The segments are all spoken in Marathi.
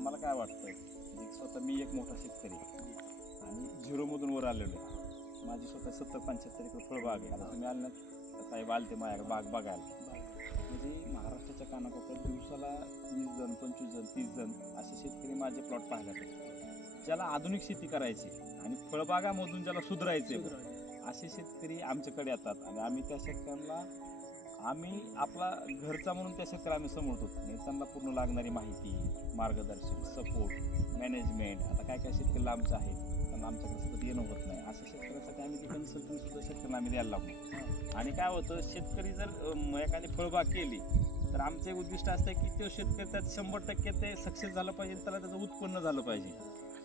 आम्हाला काय वाटतं म्हणजे स्वतः मी एक मोठा शेतकरी आणि झिरोमधून वर आलेलो आहे. माझी स्वतः सत्तर पंच्याहत्तर एकर फळबाग आहे. आता तुम्ही आले ना साहेब आले ते माझ्या बाग बघायला. म्हणजे महाराष्ट्राच्या कानाकोपऱ्यात दिवसाला वीस जण पंचवीस जण तीस जण असे शेतकरी माझे प्लॉट पाहायला येतात. ज्याला आधुनिक शेती करायची आणि फळबागामधून ज्याला सुधारायचे असे शेतकरी आमच्याकडे येतात आणि आम्ही त्या शेतकऱ्यांना आम्ही आपला घरचा म्हणून त्या शेतकरी आम्ही समोरतो. म्हणजे त्यांना पूर्ण लागणारी माहिती मार्गदर्शन सपोर्ट मॅनेजमेंट आता काय काय शेतकरी लांबचं आहे त्यांना आमच्याकडे सतत येणं होत नाही. असं शेतकऱ्यासाठी आम्ही ते कन्सल्टिंगसुद्धा शेतकऱ्यांना आम्ही द्यायला लागलो. आणि काय होतं शेतकरी जर एखादी फळबाग केली तर आमचं एक उद्दिष्ट असतं की तो शेतकरी त्यात शंभर टक्के ते सक्सेस झालं पाहिजे त्याला त्याचं उत्पन्न झालं पाहिजे.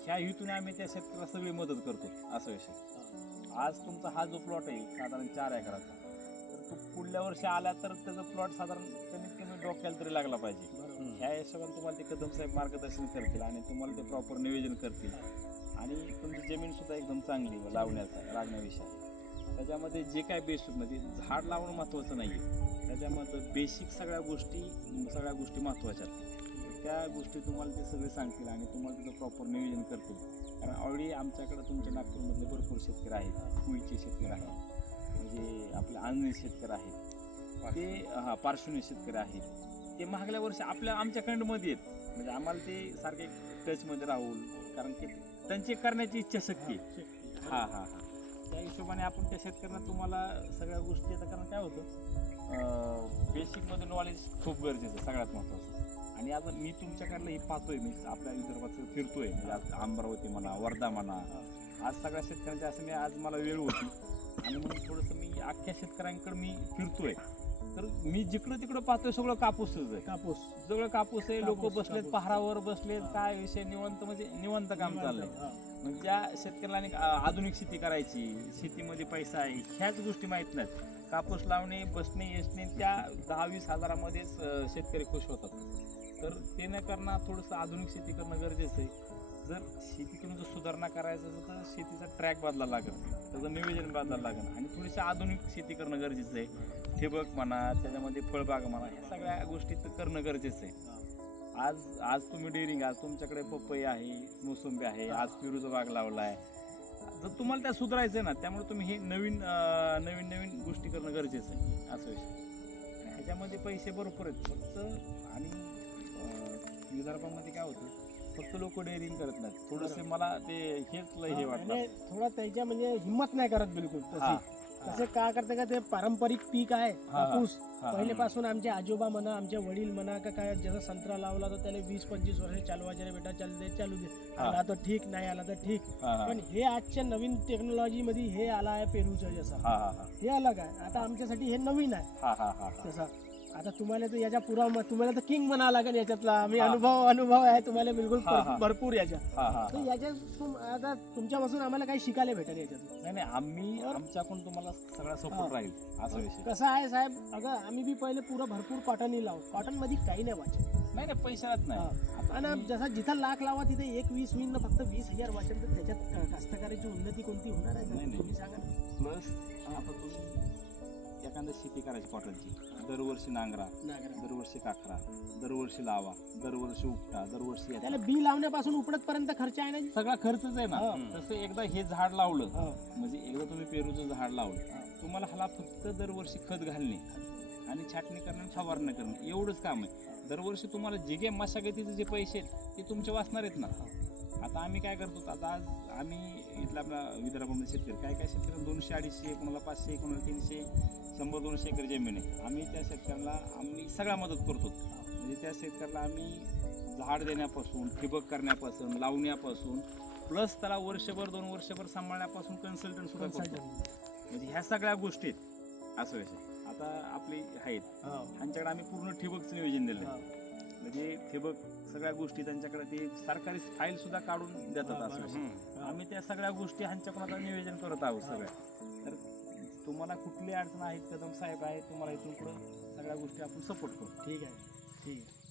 ह्या हेतूने आम्ही त्या शेतकऱ्याला सगळी मदत करतो असं विषय. आज तुमचा हा जो प्लॉट आहे साधारण चार एकराचा तो पुढल्या वर्षी आला तर त्याचा प्लॉट साधारण कमीत कमी डोक्याला तरी लागला पाहिजे. ह्या हिशोबाने तुम्हाला ते कदम साहेब मार्गदर्शन करतील आणि तुम्हाला ते प्रॉपर नियोजन करतील. आणि तुमची जमीन सुद्धा एकदम चांगली लावण्याचा लागण्याविषयी त्याच्यामध्ये जे काय बेसिक म्हणजे झाड लावणं महत्त्वाचं नाही आहे त्याच्यामध्ये बेसिक सगळ्या गोष्टी सगळ्या गोष्टी महत्त्वाच्या आहेत. त्या गोष्टी तुम्हाला ते सगळे सांगतील आणि तुम्हाला तिथं प्रॉपर नियोजन करतील. कारण ऑलरेडी आमच्याकडे तुमच्या नागपूरमधले भरपूर शेतकरी आहेत कुळीचे शेतकरी आहेत. म्हणजे आपले आंजणी शेतकरी आहेत ते हा पार्श्वनी शेतकरी आहेत. ते मागल्या वर्षी आपल्या आमच्या खंडमध्ये आहेत. म्हणजे आम्हाला ते सारखे टचमध्ये राहून कारण की त्यांची करण्याची इच्छा शक्ती आहे. हा हा हा त्या हिशोबाने आपण त्या शेतकऱ्यांना तुम्हाला सगळ्या गोष्टी आता कारण काय होतं? बेसिकमध्ये नॉलेज खूप गरजेचं सगळ्यात महत्त्वाचं आणि आता मी तुमच्याकडलं हे पाहतोय मी आपल्या विदर्भाचं फिरतोय. म्हणजे आज अमरावती म्हणा वर्धा म्हणा. आज सगळ्या शेतकऱ्यांच्या असं मी आज मला वेळ होती. आणि म्हणून थोडंसं मी अख्ख्या शेतकऱ्यांकडे मी फिरतोय. तर मी जिकडं तिकडं पाहतोय सगळं कापूसच आहे. कापूस. सगळं कापूस आहे लोक कापूस, बसलेत कापूस. पहारावर बसलेत. काय विषय निवंत म्हणजे निवंत काम चाललंय. मग ज्या शेतकऱ्याला आ- आधुनिक शेती करायची शेतीमध्ये पैसा आहे ह्याच गोष्टी माहीत नाहीत. कापूस लावणे बसणे येसणे त्या दहा वीस हजारामध्येच अं, शेतकरी खुश होतात. तर ते न करणं थोडंसं आधुनिक शेती करणं गरजेचं आहे. जर शेतीतून जर सुधारणा करायचं असेल तर शेतीचा ट्रॅक बदलायला लागेल. त्याचं नियोजन बदलायला लागेल. आणि थोडीशी आधुनिक शेती करणं गरजेचं आहे. ठिबक म्हणा त्याच्यामध्ये फळबाग म्हणा ह्या सगळ्या गोष्टी तर करणं गरजेचं आहे. आज आज तुम्ही डेअरिंग आज तुमच्याकडे पपई आहे मोसंबी आहे आज पेरूचा बाग लावला आहे जर तुम्हाला त्या सुधारायचं आहे ना त्यामुळे तुम्ही हे नवीन नवीन नवीन गोष्टी करणं गरजेचं आहे. असं विषय. आणि ह्याच्यामध्ये पैसे बरोबर आहेत. फक्त आणि विदर्भामध्ये काय होतं फक्त लोक डेअरिंग करत नाहीत थोडंसं मला ते हेच लय हे आणि वाटलं थोडा त्याच्या म्हणजे हिंमत नाही करत बिलकुल हा. तशी तसे का करते का ते पारंपरिक पीक आहे हा. कापूस हा. पहिलेपासून आमचे आजोबा म्हणा आमचे वडील म्हणा का काय जसं संत्रा लावला तर त्याला वीस पंचवीस वर्ष चालवायचे रे बेटा चालू दे चालू दे हा. आला तर ठीक नाही आला तर ठीक हा, हा. पण हे आजच्या नवीन टेक्नॉलॉजी मध्ये हे आला आहे पेरूचं जसं हा, हा, हा. हे अलग आहे आता आमच्यासाठी हे नवीन आहे हा, हा, हा, हा. तसा आता तुम्हाला तर याच्या पुरा तुम्हाला तर किंग म्हणावं लागेल याच्यातला हा. अनुभव अनुभव आहे तुम्हाला बिलकुल हा, भर- हा. भरपूर याच्या तर. याच्यात तुम- आता तुमच्यापासून आम्हाला काही शिकायला भेटेल याच्यातून नाही नाही आम्ही आमच्याकडून तुम्हाला सगळा सपोर्ट हा. राहील असा विषय कसं आहे साहेब अगं आम्ही बी पहिले पुरं भरपूर कॉटनही लावू कॉटनमध्ये काही नाही वाचत नाही नाही पैशात नाही आता आणि तुम्ही- जसा जिथं लाख लावा तिथे एक वीस होईल ना फक्त वीस हजार वाचेल तर त्याच्यात क- कास्तकाराची उन्नती कोणती होणार आहे नाही, का? नाही. तुम्ही सांगा ना. प्लस आता तुम्ही एखाद्या शेती करायची कॉटनची दरवर्षी नांगरा नागरा. दरवर्षी काखरा दरवर्षी लावा दरवर्षी उपटा दरवर्षी याचा. त्याला बी लावण्यापासून उपडत पर्यंत खर्च आहे ना सगळा खर्चच आहे ना हा. तसं एकदा हे झाड लावलं हा. म्हणजे एकदा तुम्ही पेरूचं झाड लावलं तुम्हाला ह्याला फक्त दरवर्षी खत घालणे आणि छाटणी करणं आणि फवारणी करणं एवढंच काम आहे दरवर्षी तुम्हाला जे काही मशागतीचे जे पैसे आहेत ते तुमचे वाचणार आहेत ना आता आम्ही काय करतो आता आज आम्ही इथला आपला विदर्भामध्ये शेतकरी काय काय शेतकरी दोनशे अडीचशे कोणाला पाचशे कोणाला तीनशे शंभर दोनशे एकर जमीन आहे. आम्ही त्या शेतकऱ्याला आम्ही सगळ्या मदत करतो. म्हणजे त्या शेतकऱ्याला आम्ही झाड देण्यापासून ठिबक करण्यापासून लावण्यापासून प्लस त्याला वर्षभर दोन वर्षभर सांभाळण्यापासून कन्सल्टंट सुद्धा करतो. म्हणजे ह्या सगळ्या गोष्टी आहेत. असं आता आपले आहेत. हा. ह्यांच्याकडे आम्ही पूर्ण ठिबकचं नियोजन दिलं हा. म्हणजे ठिबक सगळ्या गोष्टी त्यांच्याकडे ते सरकारी फाईल सुद्धा काढून देतात हा, असं आम्ही त्या सगळ्या गोष्टी ह्यांच्याकडून आता नियोजन करत आहोत सगळ्या. तर तुम्हाला कुठली अडचण आहेत कदम साहेब आहे तुम्हाला इथून पुढं सगळ्या गोष्टी आपण सपोर्ट करू. ठीक आहे. ठीक. आहे